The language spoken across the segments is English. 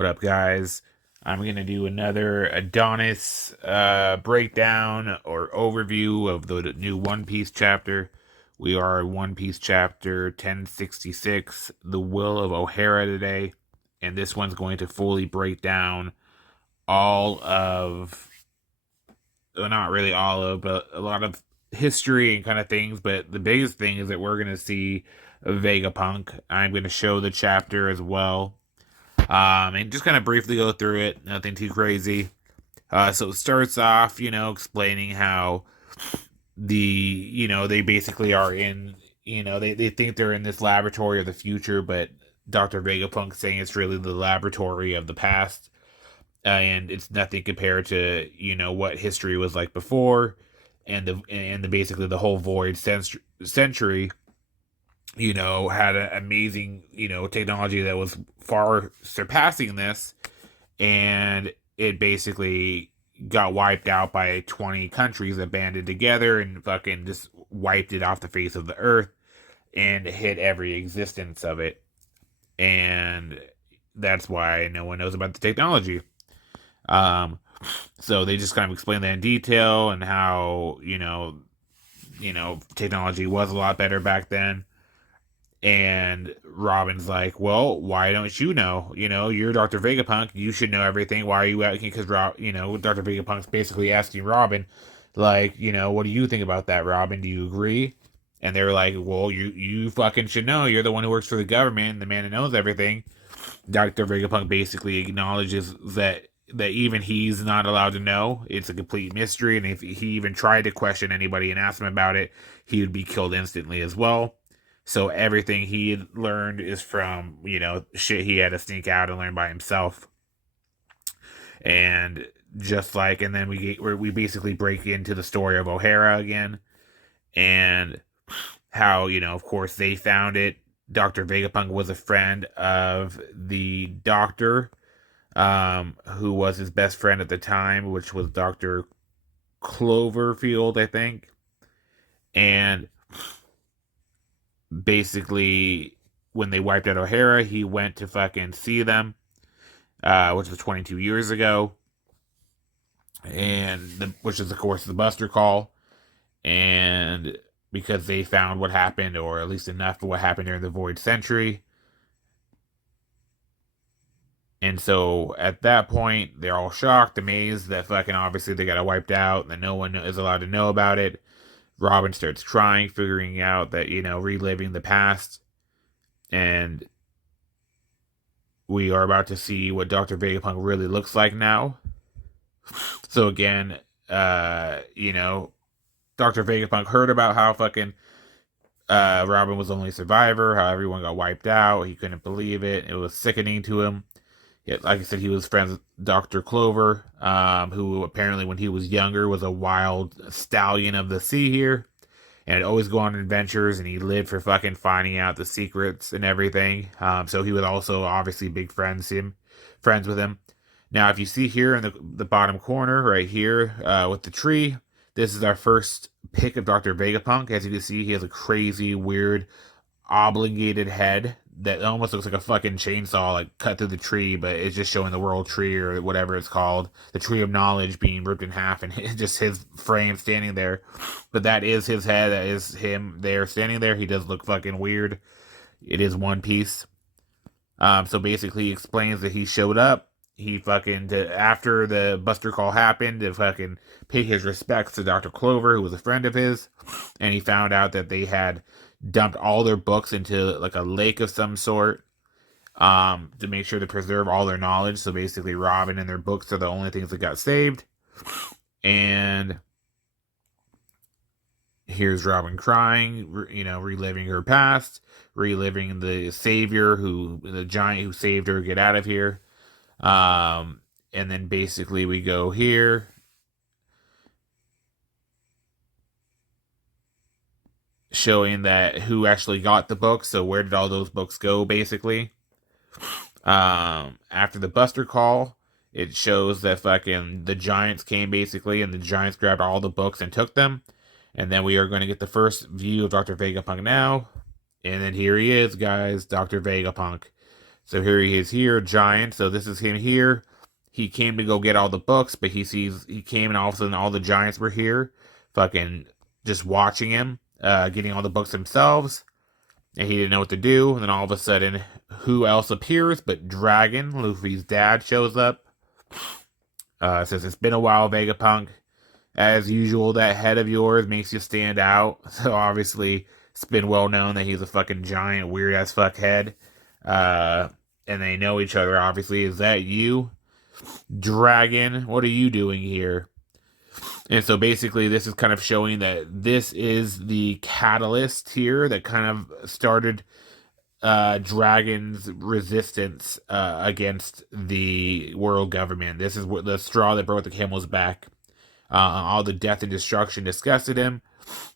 What up, guys? I'm going to do another Adonis breakdown or overview of the new One Piece chapter. We are One Piece chapter 1066, The Will of OHara today. And this one's going to fully break down all of, well, not really all of, but a lot of history and kind of things. But the biggest thing is that we're going to see Vegapunk. I'm going to show the chapter as well, and just kind of briefly go through it. Nothing too crazy. So it starts off, explaining how they basically are in, they think they're in this laboratory of the future, but Dr. Vegapunk saying it's really the laboratory of the past, and it's nothing compared to, what history was like before, and the basically the whole void century had an amazing, technology that was far surpassing this, and it basically got wiped out by 20 countries that banded together and fucking just wiped it off the face of the earth and hit every existence of it. And that's why no one knows about the technology. Um, so they just kind of explain that in detail and how, technology was a lot better back then. And Robin's like, well, why don't you know? You're Dr. Vegapunk. You should know everything. Why are you out? Because, Dr. Vegapunk's basically asking Robin, like, what do you think about that, Robin? Do you agree? And they're like, well, you fucking should know. You're the one who works for the government, the man who knows everything. Dr. Vegapunk basically acknowledges that even he's not allowed to know. It's a complete mystery. And if he even tried to question anybody and ask him about it, he would be killed instantly as well. So everything he learned is from, shit he had to sneak out and learn by himself. And and then we basically break into the story of OHara again, and how, of course they found it. Dr. Vegapunk was a friend of the doctor, who was his best friend at the time, which was Dr. Cloverfield, I think. And basically, when they wiped out OHara, he went to fucking see them, which was 22 years ago, and which is of course the Buster Call, and because they found what happened, or at least enough of what happened during the Void Century. And so at that point, they're all shocked, amazed that fucking obviously they got it wiped out, and that no one is allowed to know about it. Robin starts trying, figuring out that, reliving the past. And we are about to see what Dr. Vegapunk really looks like now. So again, Dr. Vegapunk heard about how fucking Robin was the only survivor, how everyone got wiped out. He couldn't believe it. It was sickening to him. Yet, like I said, he was friends with Dr. Clover, who apparently when he was younger was a wild stallion of the sea here, and always go on adventures, and he lived for fucking finding out the secrets and everything. So he was also obviously big friends with him. Now, if you see here in the bottom corner right here, with the tree, this is our first pic of Dr. Vegapunk. As you can see, he has a crazy, weird, obligated head that almost looks like a fucking chainsaw, like cut through the tree, but it's just showing the world tree or whatever it's called, the tree of knowledge being ripped in half, and just his frame standing there. But that is his head. That is him there standing there. He does look fucking weird. It is One Piece. So basically, he explains that he showed up. He fucking after the Buster Call happened to fucking pay his respects to Dr. Clover, who was a friend of his, and he found out that they had dumped all their books into like a lake of some sort, to make sure to preserve all their knowledge. So basically Robin and their books are the only things that got saved. And here's Robin crying, reliving her past, reliving the giant who saved her, get out of here. And then basically we go here, showing that who actually got the books. So where did all those books go, basically? After the Buster Call, it shows that fucking the Giants came, basically, and the Giants grabbed all the books and took them. And then we are going to get the first view of Dr. Vegapunk now. And then here he is, guys, Dr. Vegapunk. So here he is here, giant. So this is him here. He came to go get all the books, but he came and all of a sudden all the giants were here, fucking just watching him, getting all the books themselves, and he didn't know what to do. And then all of a sudden, who else appears but Dragon, Luffy's dad, shows up. Says, it's been a while, Vegapunk. As usual, that head of yours makes you stand out. So obviously, it's been well known that he's a fucking giant, weird ass fuck head. And they know each other, obviously. Is that you? Dragon, what are you doing here? And so basically, this is kind of showing that this is the catalyst here that kind of started Dragon's resistance against the world government. This is what the straw that broke the camel's back. All the death and destruction disgusted him.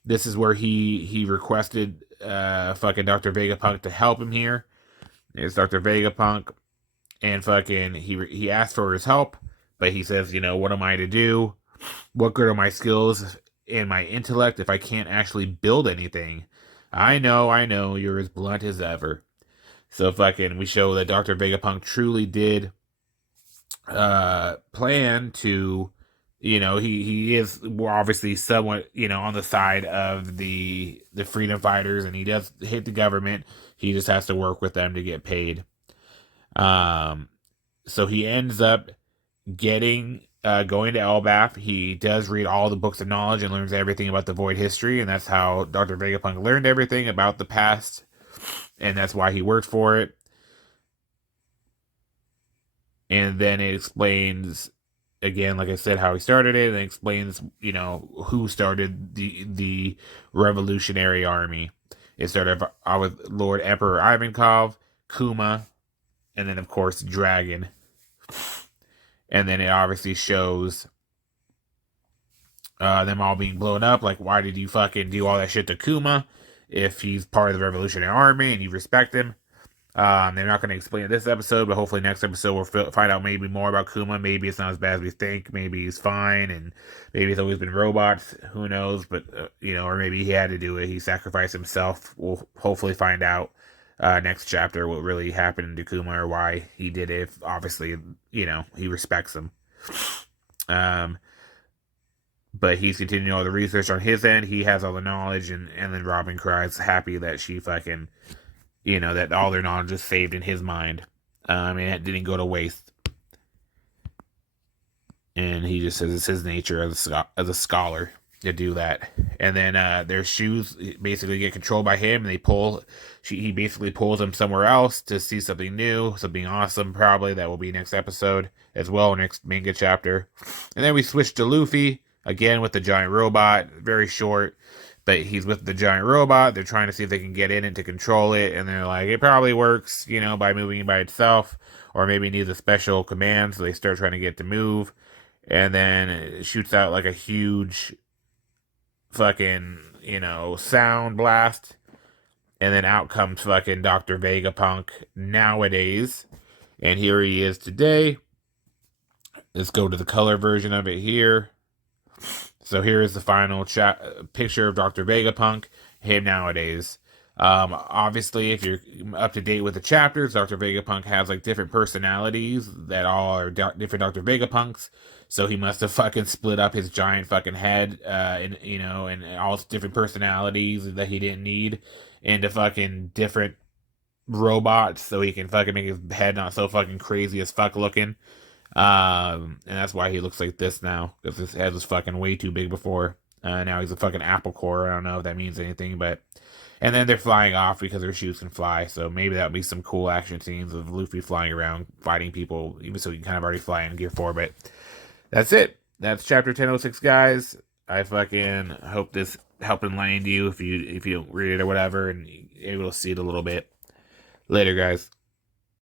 This is where he requested fucking Dr. Vegapunk to help him here. It's Dr. Vegapunk, and fucking he asked for his help, but he says, what am I to do? What good are my skills and my intellect if I can't actually build anything? I know, you're as blunt as ever. So fucking, we show that Dr. Vegapunk truly did plan to, he is obviously somewhat, on the side of the freedom fighters, and he does hate the government. He just has to work with them to get paid. So he ends up going to Elbaf. He does read all the books of knowledge and learns everything about the Void history, and that's how Dr. Vegapunk learned everything about the past, and that's why he worked for it. And then it explains, again, like I said, how he started it, and it explains, who started the Revolutionary Army. It started with Lord Emperor Ivankov, Kuma, and then, of course, Dragon. And then it obviously shows them all being blown up. Like, why did you fucking do all that shit to Kuma if he's part of the Revolutionary Army and you respect him? They're not going to explain it this episode, but hopefully next episode we'll find out maybe more about Kuma. Maybe it's not as bad as we think. Maybe he's fine, and maybe it's always been robots. Who knows? But, or maybe he had to do it. He sacrificed himself. We'll hopefully find out next chapter what really happened to Kuma or why he did it. If obviously, he respects him. But he's continuing all the research on his end. He has all the knowledge, and then Robin cries happy that she fucking, that all their knowledge is saved in his mind. And it didn't go to waste. And he just says it's his nature as a scholar to do that. And then their shoes basically get controlled by him, and he basically pulls them somewhere else to see something new, something awesome, probably. That will be next episode as well, next manga chapter. And then we switch to Luffy, again with the giant robot, very short, but he's with the giant robot. They're trying to see if they can get in it to control it, and they're like, it probably works, by moving it by itself, or maybe it needs a special command, so they start trying to get it to move, and then it shoots out like a huge fucking, sound blast, and then out comes fucking Dr. Vegapunk nowadays, and here he is today. Let's go to the color version of it here. So here is the final picture of Dr. Vegapunk, him nowadays. Obviously, if you're up to date with the chapters, Dr. Vegapunk has like different personalities that all are different Dr. Vegapunks. So he must have fucking split up his giant fucking head, and all different personalities that he didn't need into fucking different robots, so he can fucking make his head not so fucking crazy as fuck looking. And that's why he looks like this now, because his head was fucking way too big before. Now he's a fucking apple core. I don't know if that means anything, but. And then they're flying off because their shoes can fly, so maybe that'll be some cool action scenes of Luffy flying around, fighting people, even so he can kind of already fly in Gear 4, but that's it. That's chapter 1006, guys. I fucking hope this helped enlighten you if you don't read it or whatever, and you're able to see it a little bit. Later, guys.